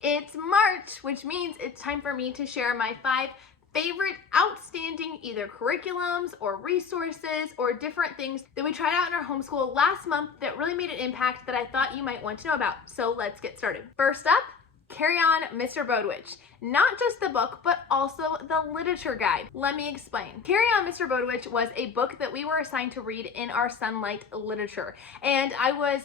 It's March, which means it's time for me to share my 5 favorite outstanding either curriculums or resources or different things that we tried out in our homeschool last month that really made an impact that I thought you might want to know about. So let's get started. First up, Carry On, Mr. Bowditch. Not just the book, but also the literature guide. Let me explain. Carry On, Mr. Bowditch was a book that we were assigned to read in our Sunlight literature. And I was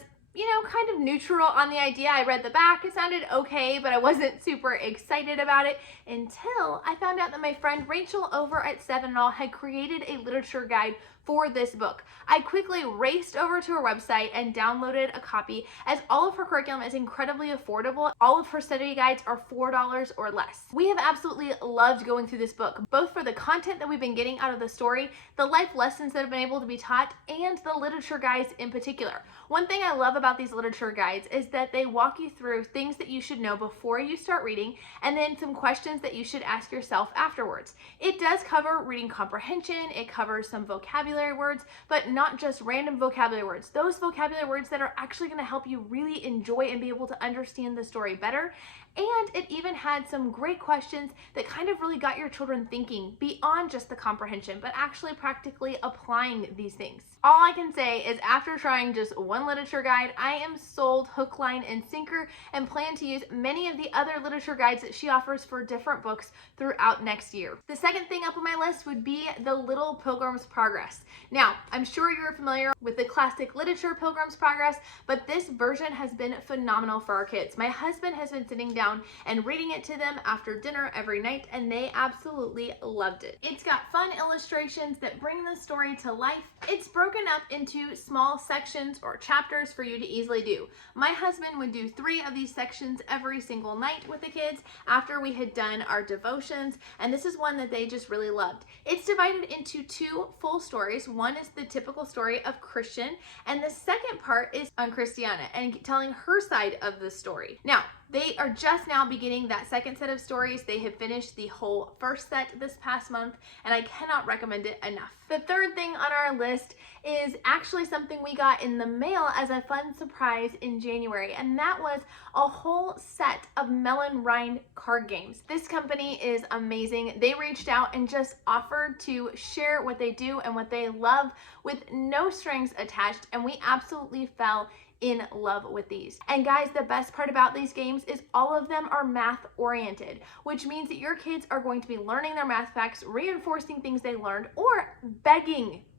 kind of neutral on the idea. I read the back, it sounded okay, but I wasn't super excited about it until I found out that my friend Rachel over at Seven and All had created a literature guide for this book. I quickly raced over to her website and downloaded a copy, as all of her curriculum is incredibly affordable. All of her study guides are $4 or less. We have absolutely loved going through this book, both for the content that we've been getting out of the story, the life lessons that have been able to be taught, and the literature guides in particular. One thing I love about these literature guides is that they walk you through things that you should know before you start reading, and then some questions that you should ask yourself afterwards. It does cover reading comprehension, it covers some vocabulary words, but not just random vocabulary words. Those vocabulary words that are actually going to help you really enjoy and be able to understand the story better. And it even had some great questions that kind of really got your children thinking beyond just the comprehension, but actually practically applying these things. All I can say is after trying just one literature guide, I am sold hook, line, and sinker and plan to use many of the other literature guides that she offers for different books throughout next year. The second thing up on my list would be the Little Pilgrim's Progress. Now, I'm sure you're familiar with the classic literature Pilgrim's Progress, but this version has been phenomenal for our kids. My husband has been sitting down and reading it to them after dinner every night, and they absolutely loved it. It's got fun illustrations that bring the story to life. It's broken up into small sections or chapters for you to easily do. My husband would do 3 of these sections every single night with the kids after we had done our devotions, and this is one that they just really loved. It's divided into 2 full stories. One is the typical story of Christian, and the second part is on Christiana and telling her side of the story. Now, they are just now beginning that second set of stories. They have finished the whole first set this past month, and I cannot recommend it enough. The third thing on our list is actually something we got in the mail as a fun surprise in January, and that was a whole set of melon rind card games. This company is amazing. They reached out and just offered to share what they do and what they love with no strings attached, and we absolutely fell in love with these. And guys, the best part about these games is all of them are math oriented, which means that your kids are going to be learning their math facts, reinforcing things they learned, or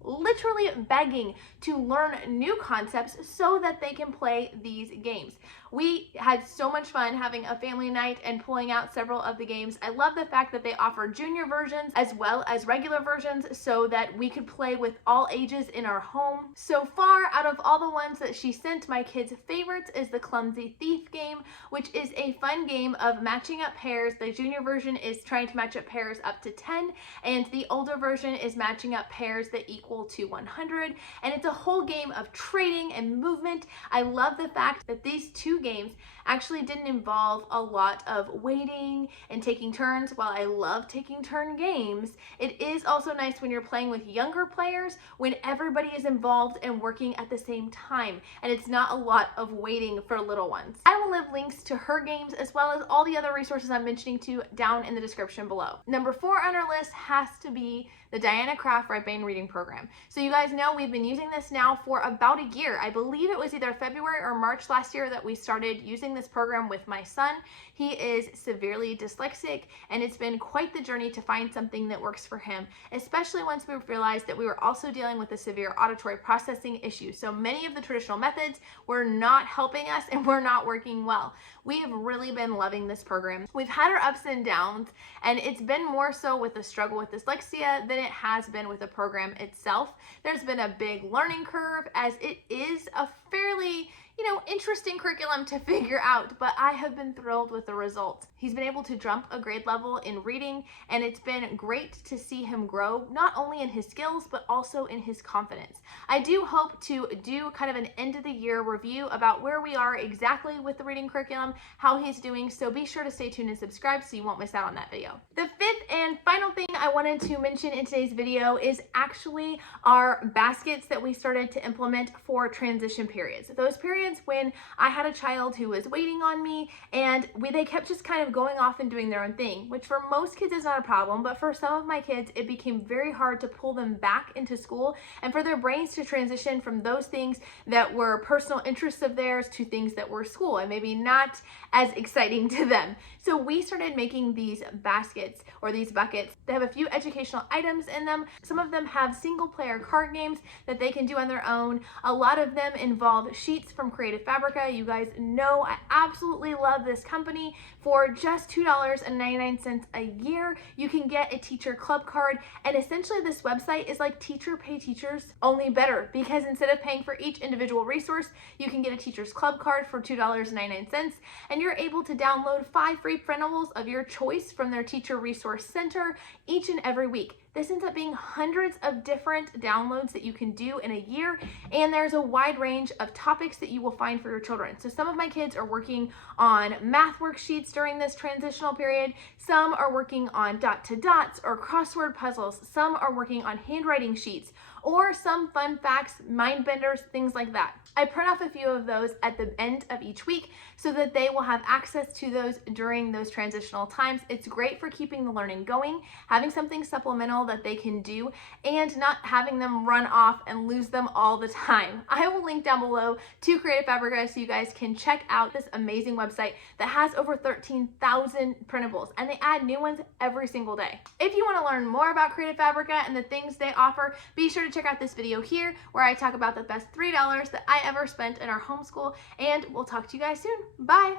literally begging to learn new concepts so that they can play these games. We had so much fun having a family night and pulling out several of the games. I love the fact that they offer junior versions as well as regular versions so that we could play with all ages in our home. So far, out of all the ones that she sent, my kids' favorites is the Clumsy Thief game, which is a fun game of matching up pairs. The junior version is trying to match up pairs up to 10, and the older version is matching up pairs that equal to 100, and it's a whole game of trading and movement. I love the fact that these 2 games actually didn't involve a lot of waiting and taking turns. While I love taking turn games, it is also nice when you're playing with younger players when everybody is involved and working at the same time, and it's not a lot of waiting for little ones. I will leave links to her games as well as all the other resources I'm mentioning to down in the description below. Number 4 on our list has to be the Diana Craft Right Brain Reading Program. So you guys know we've been using this now for about a year. I believe it was either February or March last year that we started using this program with my son. He is severely dyslexic, and it's been quite the journey to find something that works for him, especially once we realized that we were also dealing with a severe auditory processing issue. So many of the traditional methods were not helping us and were not working well. We have really been loving this program. We've had our ups and downs, and it's been more so with the struggle with dyslexia than it has been with the program itself. There's been a big learning curve as it is a fairly interesting curriculum to figure out, but I have been thrilled with the results. He's been able to jump a grade level in reading, and it's been great to see him grow, not only in his skills, but also in his confidence. I do hope to do kind of an end of the year review about where we are exactly with the reading curriculum, how he's doing, so be sure to stay tuned and subscribe so you won't miss out on that video. The fifth and final thing I wanted to mention in today's video is actually our baskets that we started to implement for transition periods. Those periods experience when I had a child who was waiting on me, and they kept just kind of going off and doing their own thing, which for most kids is not a problem, but for some of my kids, it became very hard to pull them back into school and for their brains to transition from those things that were personal interests of theirs to things that were school and maybe not as exciting to them. So we started making these baskets or these buckets. They have a few educational items in them. Some of them have single player card games that they can do on their own. A lot of them involve sheets from Creative Fabrica. You guys know I absolutely love this company. For just $2.99 a year, you can get a teacher club card, and essentially this website is like Teacher Pay Teachers, only better, because instead of paying for each individual resource, you can get a teacher's club card for $2.99, and you're able to download 5 free printables of your choice from their Teacher Resource Center each and every week. This ends up being hundreds of different downloads that you can do in a year, and there's a wide range of topics that you will find for your children. So some of my kids are working on math worksheets during this transitional period. Some are working on dot to dots or crossword puzzles. Some are working on handwriting sheets, or some fun facts, mind benders, things like that. I print off a few of those at the end of each week so that they will have access to those during those transitional times. It's great for keeping the learning going, having something supplemental that they can do, and not having them run off and lose them all the time. I will link down below to Creative Fabrica so you guys can check out this amazing website that has over 13,000 printables, and they add new ones every single day. If you want to learn more about Creative Fabrica and the things they offer, be sure to check out this video here where I talk about the best $3 that I ever spent in our homeschool, and we'll talk to you guys soon. Bye!